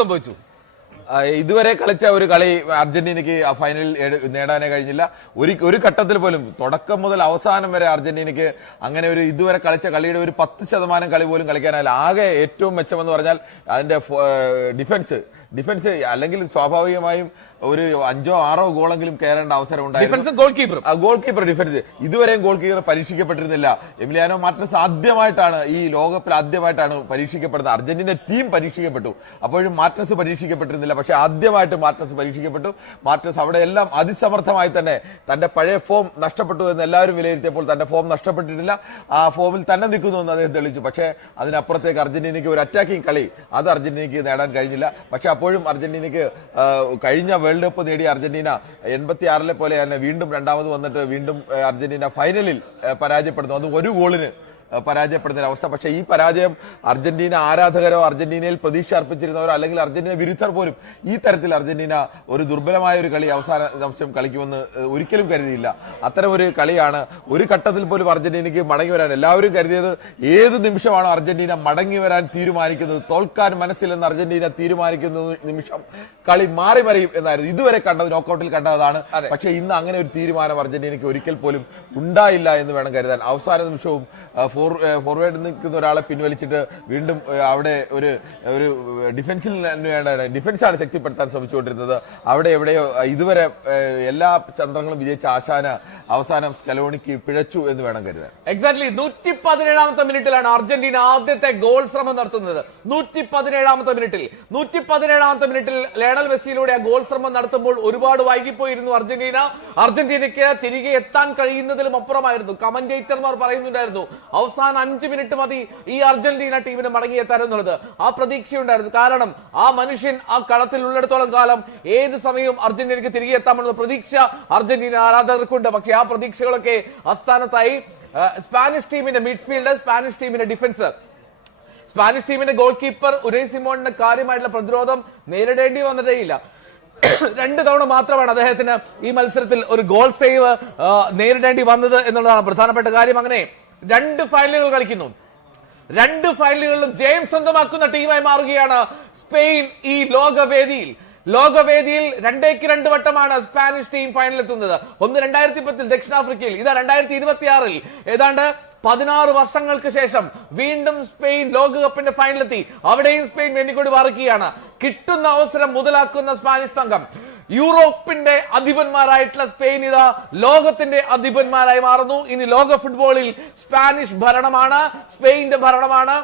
സംഭവിച്ചു? ഇതുവരെ കളിച്ച ഒരു കളി അർജന്റീനയ്ക്ക് ഫൈനലിൽ നേടാനേ കഴിഞ്ഞില്ല. ഒരു ഘട്ടത്തിൽ പോലും തുടക്കം മുതൽ അവസാനം വരെ അർജന്റീനയ്ക്ക് അങ്ങനെ ഒരു ഇതുവരെ കളിച്ച കളിയുടെ ഒരു 10% കളി പോലും കളിക്കാനായില്ല. ആകെ ഏറ്റവും മെച്ചമെന്ന് പറഞ്ഞാൽ അതിന്റെ ഡിഫൻസ് അല്ലെങ്കിൽ സ്വാഭാവികമായും ഒരു 5-6 ഗോളെങ്കിലും കയറേണ്ട അവസരം ഉണ്ടായിരുന്നു. ഗോൾ കീപ്പർ ഡിഫൻസ് ഇതുവരെയും ഗോൾ കീപ്പർ പരീക്ഷിക്കപ്പെട്ടിരുന്നില്ല. എമിലിയാനോ മാർട്ടിനസ് ആദ്യമായിട്ടാണ് ഈ ലോകകപ്പിൽ പരീക്ഷിക്കപ്പെടുന്നത്. അർജന്റീന ടീം പരീക്ഷിക്കപ്പെട്ടു, അപ്പോഴും മാർട്ടിനസ് പരീക്ഷിക്കപ്പെട്ടിരുന്നില്ല. പക്ഷെ ആദ്യമായിട്ട് മാർട്ടിനസ് പരീക്ഷിക്കപ്പെട്ടു. മാർട്ടിനസ് അവിടെ എല്ലാം അതിസമർത്ഥമായി തന്നെ തന്റെ പഴയ ഫോം നഷ്ടപ്പെട്ടു എന്ന് എല്ലാവരും വിലയിരുത്തിയപ്പോൾ തന്റെ ഫോം നഷ്ടപ്പെട്ടിട്ടില്ല, ആ ഫോമിൽ തന്നെ നിൽക്കുന്നു എന്ന് അദ്ദേഹം തെളിയിച്ചു. പക്ഷേ അതിനപ്പുറത്തേക്ക് അർജന്റീനയ്ക്ക് ഒരു അറ്റാക്കിംഗ് കളി അത് അർജന്റീനയ്ക്ക് നേടാൻ കഴിഞ്ഞില്ല. പക്ഷെ അപ്പോഴും അർജന്റീനയ്ക്ക് കഴിഞ്ഞ വേൾഡ് കപ്പ് നേടിയ അർജന്റീന 86-ലെ പോലെ തന്നെ വീണ്ടും രണ്ടാമത് വന്നിട്ട് വീണ്ടും അർജന്റീന ഫൈനലിൽ പരാജയപ്പെടുന്നു, അത് ഒരു ഗോളിന് പരാജയപ്പെടുന്ന അവസ്ഥ. പക്ഷേ ഈ പരാജയം അർജന്റീന ആരാധകരോ അർജന്റീനയിൽ പ്രതീക്ഷ അർപ്പിച്ചിരുന്നവരോ അല്ലെങ്കിൽ അർജന്റീന വിരുദ്ധർ പോലും ഈ തരത്തിൽ അർജന്റീന ഒരു ദുർബലമായ ഒരു കളി അവസാന നിമിഷം കളിക്കുമെന്ന് ഒരിക്കലും കരുതിയില്ല. അത്തരം ഒരു കളിയാണ്. ഒരു ഘട്ടത്തിൽ പോലും അർജന്റീനയ്ക്ക് മടങ്ങി വരാൻ എല്ലാവരും കരുതിയത് ഏത് നിമിഷമാണോ അർജന്റീന മടങ്ങി വരാൻ തീരുമാനിക്കുന്നത്, തോൽക്കാൻ മനസ്സിലെന്ന് അർജന്റീന തീരുമാനിക്കുന്ന നിമിഷം കളി മാറി മറിയും എന്നായിരുന്നു ഇതുവരെ കണ്ടത്, നോക്കൌട്ടിൽ കണ്ടതാണ്. പക്ഷേ ഇന്ന് അങ്ങനെ ഒരു തീരുമാനം അർജന്റീനയ്ക്ക് ഒരിക്കൽ പോലും ഉണ്ടായില്ല എന്ന് വേണം കരുതാൻ. അവസാന നിമിഷവും ഫോർവേഡ് നിൽക്കുന്ന ഒരാളെ പിൻവലിച്ചിട്ട് വീണ്ടും അവിടെ ഒരു ഡിഫൻസാണ് ശക്തിപ്പെടുത്താൻ ശ്രമിച്ചുകൊണ്ടിരുന്നത്. അവിടെ എവിടെയോ ഇതുവരെ എല്ലാ തന്ത്രങ്ങളും വിജയിച്ച ആശാന അവസാനം സ്കലോണിക്ക് പിഴച്ചു എന്ന് വേണം കരുതാൻ. എക്സാക്ട്ലി 117ാമത്തെ മിനിറ്റിലാണ് അർജന്റീന ആദ്യത്തെ ഗോൾ ശ്രമം നടത്തുന്നത്. 117ാമത്തെ മിനിറ്റിൽ ലയണൽ മെസ്സിയിലൂടെ ആ ഗോൾ ശ്രമം നടത്തുമ്പോൾ ഒരുപാട് വൈകിപ്പോയിരുന്നു അർജന്റീനയ്ക്ക് തിരികെ എത്താൻ കഴിയുന്നതിലും അപ്പുറമായിരുന്നു. കമന്റേറ്റർമാർ പറയുന്നുണ്ടായിരുന്നു അവസാന 5 മിനിറ്റ് മതി ഈ അർജന്റീന ടീമിന് മടങ്ങിയെത്താൻ എന്നുള്ളത്. ആ പ്രതീക്ഷയുണ്ടായിരുന്നു. കാരണം ആ മനുഷ്യൻ ആ കളത്തിൽ ഉള്ളിടത്തോളം കാലം ഏത് സമയവും അർജന്റീനയ്ക്ക് തിരികെ എത്താമെന്നുള്ള പ്രതീക്ഷ അർജന്റീന ആരാധകർക്കുണ്ട്. പക്ഷെ ആ പ്രതീക്ഷകളൊക്കെ അസ്ഥാനത്തായി. സ്പാനിഷ് ടീമിന്റെ മിഡ്ഫീൽഡ്, സ്പാനിഷ് ടീമിന്റെ ഡിഫൻസ്, സ്പാനിഷ് ടീമിന്റെ ഗോൾ കീപ്പർ ഉനൈ സിമോണിന് കാര്യമായിട്ടുള്ള പ്രതിരോധം നേരിടേണ്ടി വന്നിട്ടേയില്ല. 2 തവണ മാത്രമാണ് അദ്ദേഹത്തിന് ഈ മത്സരത്തിൽ ഒരു ഗോൾ സേവ് നേരിടേണ്ടി വന്നത് എന്നുള്ളതാണ് പ്രധാനപ്പെട്ട കാര്യം. അങ്ങനെ 2 ഫൈനലുകൾ കളിക്കുന്നു. 2 ഫൈനലുകളിലും ജയം സ്വന്തമാക്കുന്ന ടീമായി മാറുകയാണ് സ്പെയിൻ. ഈ ലോകവേദിയിൽ 2-2 വട്ടമാണ് സ്പാനിഷ് ടീം ഫൈനലിലെത്തുന്നത്. ഒന്ന് 2010 ദക്ഷിണാഫ്രിക്കയിൽ, ഇതാ 2026 ഏതാണ്ട് 16 വർഷങ്ങൾക്ക് ശേഷം വീണ്ടും സ്പെയിൻ ലോകകപ്പിന്റെ ഫൈനലെത്തി. അവിടെയും സ്പെയിൻ വേണ്ടിക്കൂടി മാറുകയാണ്. കിട്ടുന്ന അവസരം മുതലാക്കുന്ന സ്പാനിഷ് സംഘം യൂറോപ്പിന്റെ അധിപന്മാരായിട്ടുള്ള സ്പെയിൻ ഇതാ ലോകത്തിന്റെ അധിപന്മാരായി മാറുന്നു. ഇനി ലോക ഫുട്ബോളിൽ സ്പാനിഷ് ഭരണമാണ്, സ്പെയിന്റെ ഭരണമാണ്.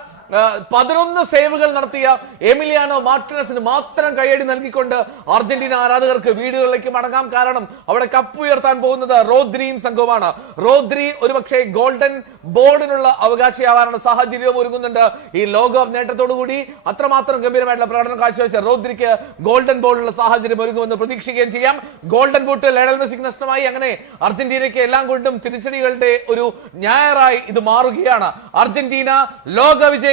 11 സേവുകൾ നടത്തിയ എമിലിയാനോ മാർട്ടിനസിന് മാത്രം കയ്യടി നൽകിക്കൊണ്ട് അർജന്റീന ആരാധകർക്ക് വീടുകളിലേക്ക് മടങ്ങാം. കാരണം അവിടെ കപ്പ് ഉയർത്താൻ പോകുന്നത് റോദ്രിയും സംഘവുമാണ്. റോദ്രി ഒരുപക്ഷെ ഗോൾഡൻ ബോളിനുള്ള അവകാശിയാവാനുള്ള സാഹചര്യവും ഒരുങ്ങുന്നുണ്ട്. ഈ ലോകകപ്പ് നേട്ടത്തോടുകൂടി അത്രമാത്രം ഗംഭീരമായിട്ടുള്ള പ്രകടനം കാഴ്ചവെച്ച റോദ്രിക്ക് ഗോൾഡൻ ബോളിനുള്ള സാഹചര്യം ഒരുങ്ങുമെന്ന് പ്രതീക്ഷിക്കുകയും ചെയ്യാം. ഗോൾഡൻ ബൂട്ട് ലയണൽ മെസ്സിക്ക് നഷ്ടമായി. അങ്ങനെ അർജന്റീനയ്ക്ക് എല്ലാം കൊണ്ടും തിരിച്ചടികളുടെ ഒരു ഞായറായി ഇത് മാറുകയാണ്. അർജന്റീന ലോക വിജയമായി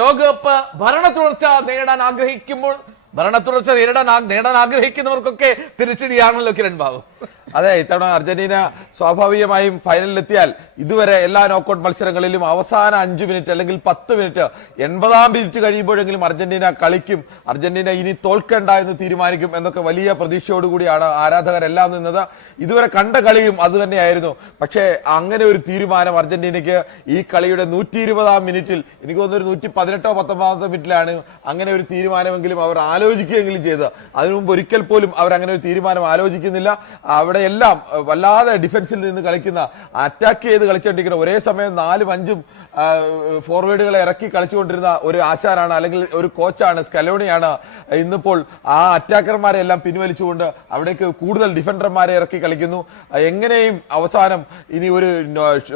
ലോകകപ്പ് ഭരണ തുടർച്ച നേടാൻ ആഗ്രഹിക്കുന്നവർക്കൊക്കെ തിരിച്ചടിയാണല്ലോ കിരൺ ബാബു. അതെ, ഇത്തവണ അർജന്റീന സ്വാഭാവികമായും ഫൈനലിലെത്തിയാൽ ഇതുവരെ എല്ലാ നോക്കൌട്ട് മത്സരങ്ങളിലും അവസാന 5 മിനിറ്റ് അല്ലെങ്കിൽ 10 മിനിറ്റ് 80ാം മിനിറ്റ് കഴിയുമ്പോഴെങ്കിലും അർജന്റീന കളിക്കും, അർജന്റീന ഇനി തോൽക്കണ്ട എന്ന് തീരുമാനിക്കും എന്നൊക്കെ വലിയ പ്രതീക്ഷയോടുകൂടിയാണ് ആരാധകരെല്ലാം നിന്നത്. ഇതുവരെ കണ്ട കളിയും അത് തന്നെയായിരുന്നു. പക്ഷേ അങ്ങനെ ഒരു തീരുമാനം അർജന്റീനയ്ക്ക് ഈ കളിയുടെ 120ാം മിനിറ്റിൽ, എനിക്ക് തോന്നുന്നു 118-ഓ 19-ാമത്തെ മിനിറ്റിലാണ് അങ്ങനെ ഒരു തീരുമാനമെങ്കിലും അവർ ആലോചിക്കുകയെങ്കിലും ചെയ്തത്. അതിനു മുമ്പ് ഒരിക്കൽ പോലും അവർ അങ്ങനെ ഒരു തീരുമാനം ആലോചിക്കുന്നില്ല. അവിടെ എല്ലാം വല്ലാതെ ഡിഫൻസിൽ നിന്ന് കളിക്കുന്ന, അറ്റാക്ക് ചെയ്ത് കളിച്ചുകൊണ്ടിരിക്കുന്ന, ഒരേ സമയം 4-5 ഫോർവേഡുകളെ ഇറക്കി കളിച്ചുകൊണ്ടിരുന്ന ഒരു ആശാനാണ് അല്ലെങ്കിൽ ഒരു കോച്ചാണ് സ്കലോണിയാണ്. ഇന്നിപ്പോൾ ആ അറ്റാക്കർമാരെ എല്ലാം പിൻവലിച്ചുകൊണ്ട് അവിടേക്ക് കൂടുതൽ ഡിഫൻഡർമാരെ ഇറക്കി കളിക്കുന്നു. എങ്ങനെയും അവസാനം ഇനി ഒരു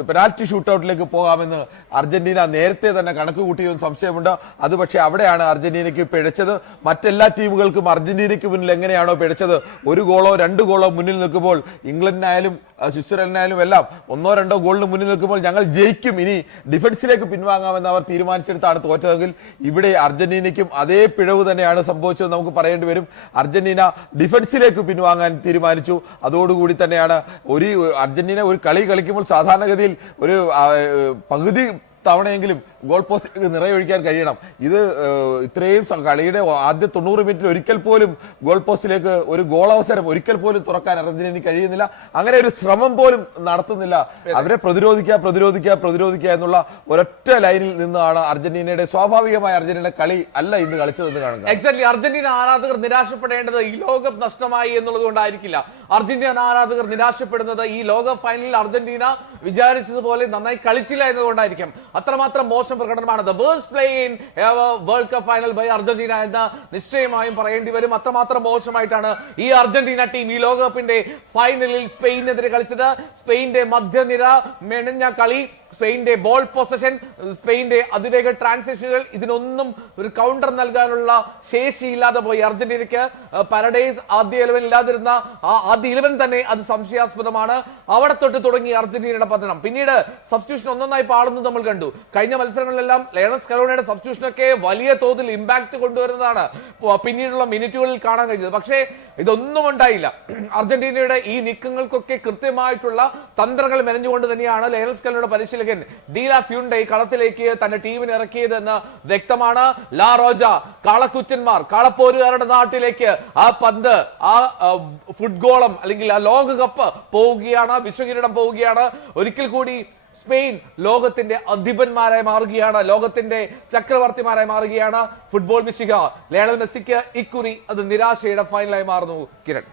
പെനാൽറ്റി ഷൂട്ടൌട്ടിലേക്ക് പോകാമെന്ന് അർജന്റീന നേരത്തെ തന്നെ കണക്ക് കൂട്ടിയെന്ന് സംശയമുണ്ട്. അത് പക്ഷേ അവിടെയാണ് അർജന്റീനയ്ക്ക് പിഴച്ചത്. മറ്റെല്ലാ ടീമുകൾക്കും അർജന്റീനയ്ക്ക് മുന്നിൽ എങ്ങനെയാണോ പിഴച്ചത്, 1 ഗോളോ 2 ഗോളോ മുന്നിൽ നിൽക്കുമ്പോൾ, ഇംഗ്ലണ്ടിനായാലും സ്വിറ്റ്സർലൻഡിനായാലും എല്ലാം 1-2 ഗോളിന് മുന്നിൽ നിൽക്കുമ്പോൾ ഞങ്ങൾ ജയിക്കും, ഇനി ഡിഫൻസിലേക്ക് പിൻവാങ്ങാമെന്ന് അവർ തീരുമാനിച്ചെടുത്താണ് തോറ്റതെങ്കിൽ ഇവിടെ അർജന്റീനയ്ക്കും അതേ പിഴവ് തന്നെയാണ് സംഭവിച്ചത് നമുക്ക് പറയേണ്ടി വരും. അർജന്റീന ഡിഫൻസിലേക്ക് പിൻവാങ്ങാൻ തീരുമാനിച്ചു. അതോടുകൂടി തന്നെയാണ് അർജന്റീന ഒരു കളി കളിക്കുമ്പോൾ സാധാരണഗതിയിൽ ഒരു പകുതി തവണയെങ്കിലും ഗോൾ പോസ്റ്റ് നിറയൊഴിക്കാൻ കഴിയണം. ഇത് ഇത്രയും കളിയുടെ ആദ്യ 90 മിനിറ്റിൽ ഒരിക്കൽ പോലും ഗോൾ പോസ്റ്റിലേക്ക് ഒരു ഗോൾ അവസരം ഒരിക്കൽ പോലും തുറക്കാൻ അർജന്റീനയ്ക്ക് കഴിയുന്നില്ല. അങ്ങനെ ഒരു ശ്രമം പോലും നടത്തുന്നില്ല. അവരെ പ്രതിരോധിക്കുക എന്നുള്ള ഒരൊറ്റ ലൈനിൽ നിന്നാണ് അർജന്റീനയുടെ സ്വാഭാവികമായ അർജന്റീന കളി അല്ല ഇന്ന് കളിച്ചതെന്ന് കാണുക. എക്സാക്ട്ലി. അർജന്റീന ആരാധകർ നിരാശപ്പെടേണ്ടത് ഈ ലോകകപ്പ് നഷ്ടമായി എന്നുള്ളത് കൊണ്ടായിരിക്കില്ല. അർജന്റീന ആരാധകർ നിരാശപ്പെടുന്നത് ഈ ലോകകപ്പ് ഫൈനലിൽ അർജന്റീന വിചാരിച്ചതുപോലെ നന്നായി കളിച്ചില്ല എന്നതുകൊണ്ടായിരിക്കും. അത്രമാത്രം മോശം പ്രകടനമാണ് the worst play in world cup final by Argentina എന്ന് നിശ്ചയമായും പറയേണ്ടി വരും. അത്രമാത്രം മോശമായിട്ടാണ് ഈ അർജന്റീന ടീം ഈ ലോകകപ്പിന്റെ ഫൈനലിൽ സ്പെയിനെതിരെ കളിച്ചത്. സ്പെയിന്റെ മധ്യനിര മെനഞ്ഞ കളി, സ്പെയിന്റെ ബോൾ പൊസഷൻ, സ്പെയിന്റെ അതിവേഗ ട്രാൻസിഷനുകൾ, ഇതിനൊന്നും ഒരു കൗണ്ടർ നൽകാനുള്ള ശേഷിയില്ലാതെ പോയി അർജന്റീനയ്ക്ക്. പാരഡൈസ് ആദ്യ 11 ഇല്ലാതിരുന്ന ആ ആദ്യ 11 തന്നെ അത് സംശയാസ്പദമാണ്. അവിടെ തൊട്ട് തുടങ്ങി അർജന്റീനയുടെ പതനം. പിന്നീട് സബ്സ്റ്റിറ്റ്യൂഷൻ ഒന്നൊന്നായി പാടുന്നത് നമ്മൾ കണ്ടു. കഴിഞ്ഞ മത്സരങ്ങളിലെല്ലാം ലയണൽ സ്കലോണിയുടെ സബ്സ്റ്റിറ്റ്യൂഷനൊക്കെ വലിയ തോതിൽ ഇമ്പാക്ട് കൊണ്ടുവരുന്നതാണ് പിന്നീടുള്ള മിനിറ്റുകളിൽ കാണാൻ കഴിഞ്ഞത്. പക്ഷേ ഇതൊന്നും ഉണ്ടായില്ല. അർജന്റീനയുടെ ഈ നീക്കങ്ങൾക്കൊക്കെ കൃത്യമായിട്ടുള്ള തന്ത്രങ്ങൾ മെനഞ്ഞുകൊണ്ട് തന്നെയാണ് ലയണൽ സ്കലോണിയുടെ പരിശീലകൻ ഡീല ഫ്യൂണ്ടൈ കളത്തിലേക്ക് തന്റെ ടീമിനെ ഇറക്കിയതെന്ന് വ്യക്തമാണ്. ലാ റോജ, കാളക്കുറ്റന്മാർ, കാളപ്പോരുകാരുടെ നാട്ടിലേക്ക് ആ പന്ത്, ആ ഫുട്ബോളം അല്ലെങ്കിൽ ആ ലോകകപ്പ് പോവുകയാണ്, വിശ്വകിരീടം പോവുകയാണ്. ഒരിക്കൽ കൂടി സ്പെയിൻ ലോകത്തിന്റെ അധിപന്മാരായി മാറുകയാണ്, ലോകത്തിന്റെ ചക്രവർത്തിമാരായി മാറുകയാണ്. ഫുട്ബോൾ മിശിക ലയണൽ മെസ്സിക്ക് ഇക്കുറി അത് നിരാശയുടെ ഫൈനലായി മാറുന്നു. കിരൺ,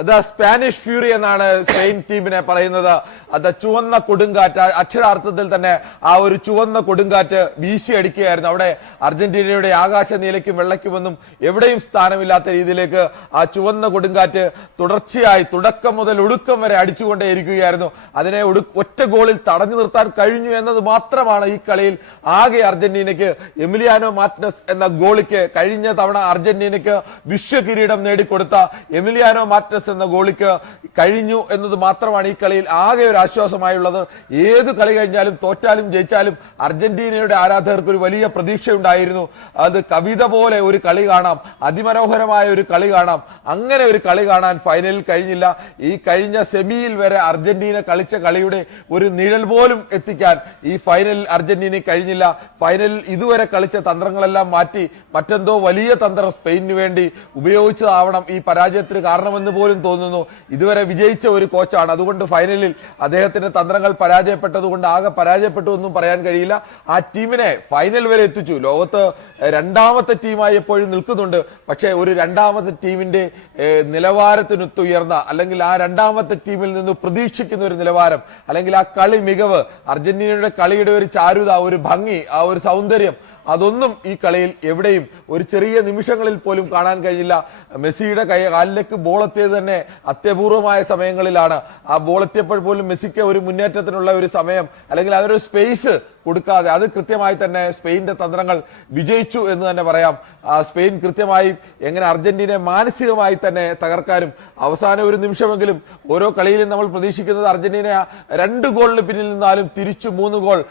അത് സ്പാനിഷ് ഫ്യൂറി എന്നാണ് സ്പെയിൻ ടീമിനെ പറയുന്നത്. അത് ചുവന്ന കൊടുങ്കാറ്റ്, അക്ഷരാർത്ഥത്തിൽ തന്നെ ആ ഒരു ചുവന്ന കൊടുങ്കാറ്റ് വീശിയടിക്കുകയായിരുന്നു. അവിടെ അർജന്റീനയുടെ ആകാശ നീലയ്ക്കും വെള്ളയ്ക്കുമൊന്നും എവിടെയും സ്ഥാനമില്ലാത്ത രീതിയിലേക്ക് ആ ചുവന്ന കൊടുങ്കാറ്റ് തുടർച്ചയായി തുടക്കം മുതൽ ഒടുക്കം വരെ അടിച്ചുകൊണ്ടേയിരിക്കുകയായിരുന്നു. അതിനെ ഒറ്റ ഗോളിൽ തടഞ്ഞു നിർത്താൻ കഴിഞ്ഞു എന്നത് മാത്രമാണ് ഈ കളിയിൽ ആകെ അർജന്റീനയ്ക്ക്, എമിലിയാനോ മാർട്ടിനസ് എന്ന ഗോളിക്ക്, കഴിഞ്ഞ തവണ അർജന്റീനയ്ക്ക് വിശ്വകിരീടം നേടിക്കൊടുത്ത എമിലിയാനോ മാർട്ടിനസ് എന്ന ഗോളിക്ക് കഴിഞ്ഞു എന്നത് മാത്രമാണ് ഈ കളിയിൽ ആകെ ഒരു ആശ്വാസമായുള്ളത്. ഏത് കളി കഴിഞ്ഞാലും തോറ്റാലും ജയിച്ചാലും അർജന്റീനയുടെ ആരാധകർക്ക് ഒരു വലിയ പ്രതീക്ഷയുണ്ടായിരുന്നു. അത് കവിത പോലെ ഒരു കളി കാണാം, അതിമനോഹരമായ ഒരു കളി കാണാം. അങ്ങനെ ഒരു കളി കാണാൻ ഫൈനലിൽ കഴിഞ്ഞില്ല. ഈ കഴിഞ്ഞ സെമിയിൽ വരെ അർജന്റീന കളിച്ച കളിയുടെ ഒരു നിഴൽ പോലും എത്തിക്കാൻ ഈ ഫൈനലിൽ അർജന്റീനയ്ക്ക് കഴിഞ്ഞില്ല. ഫൈനലിൽ ഇതുവരെ കളിച്ച തന്ത്രങ്ങളെല്ലാം മാറ്റി മറ്റെന്തോ വലിയ തന്ത്രം സ്പെയിനിന് വേണ്ടി ഉപയോഗിച്ചതാവണം ഈ പരാജയത്തിന് കാരണമെന്ന് പോലും തോന്നുന്നു. ഇതുവരെ വിജയിച്ച ഒരു കോച്ചാണ്, അതുകൊണ്ട് ഫൈനലിൽ അദ്ദേഹത്തിന്റെ തന്ത്രങ്ങൾ പരാജയപ്പെട്ടതുകൊണ്ട് ആകെ പരാജയപ്പെട്ടു എന്നും പറയാൻ കഴിയില്ല. ആ ടീമിനെ ഫൈനൽ വരെ എത്തിച്ചു. ലോകത്ത് രണ്ടാമത്തെ ടീമായി എപ്പോഴും നിൽക്കുന്നുണ്ട്. പക്ഷേ ഒരു രണ്ടാമത്തെ ടീമിന്റെ നിലവാരത്തിനൊത്തുയർന്ന, അല്ലെങ്കിൽ ആ രണ്ടാമത്തെ ടീമിൽ നിന്ന് പ്രതീക്ഷിക്കുന്ന ഒരു നിലവാരം, അല്ലെങ്കിൽ ആ കളി മികവ്, അർജന്റീനയുടെ കളിയുടെ ഒരു ചാരുത, ഒരു ഭംഗി, ആ ഒരു സൗന്ദര്യം, അതൊന്നും ഈ കളിയിൽ എവിടെയും ഒരു ചെറിയ നിമിഷങ്ങളിൽ പോലും കാണാൻ കഴിഞ്ഞില്ല. മെസ്സിയുടെ കാലിലേക്ക് ബോൾ എത്തിയത് തന്നെ അത്യപൂർവമായ സമയങ്ങളിലാണ്. ആ ബോൾ എത്തിയപ്പോൾ പോലും മെസ്സിക്ക് ഒരു മുന്നേറ്റത്തിനുള്ള ഒരു സമയം, അല്ലെങ്കിൽ അതൊരു സ്പേസ് കൊടുക്കാതെ, അത് കൃത്യമായി തന്നെ സ്പെയിന്റെ തന്ത്രങ്ങൾ വിജയിച്ചു എന്ന് തന്നെ പറയാം. സ്പെയിൻ കൃത്യമായി എങ്ങനെ അർജന്റീനയെ മാനസികമായി തന്നെ തകർക്കാനും, അവസാന ഒരു നിമിഷമെങ്കിലും ഓരോ കളിയിലും നമ്മൾ പ്രതീക്ഷിക്കുന്നത് അർജന്റീന 2 ഗോളിന് പിന്നിൽ നിന്നാലും തിരിച്ചു 3 ഗോൾ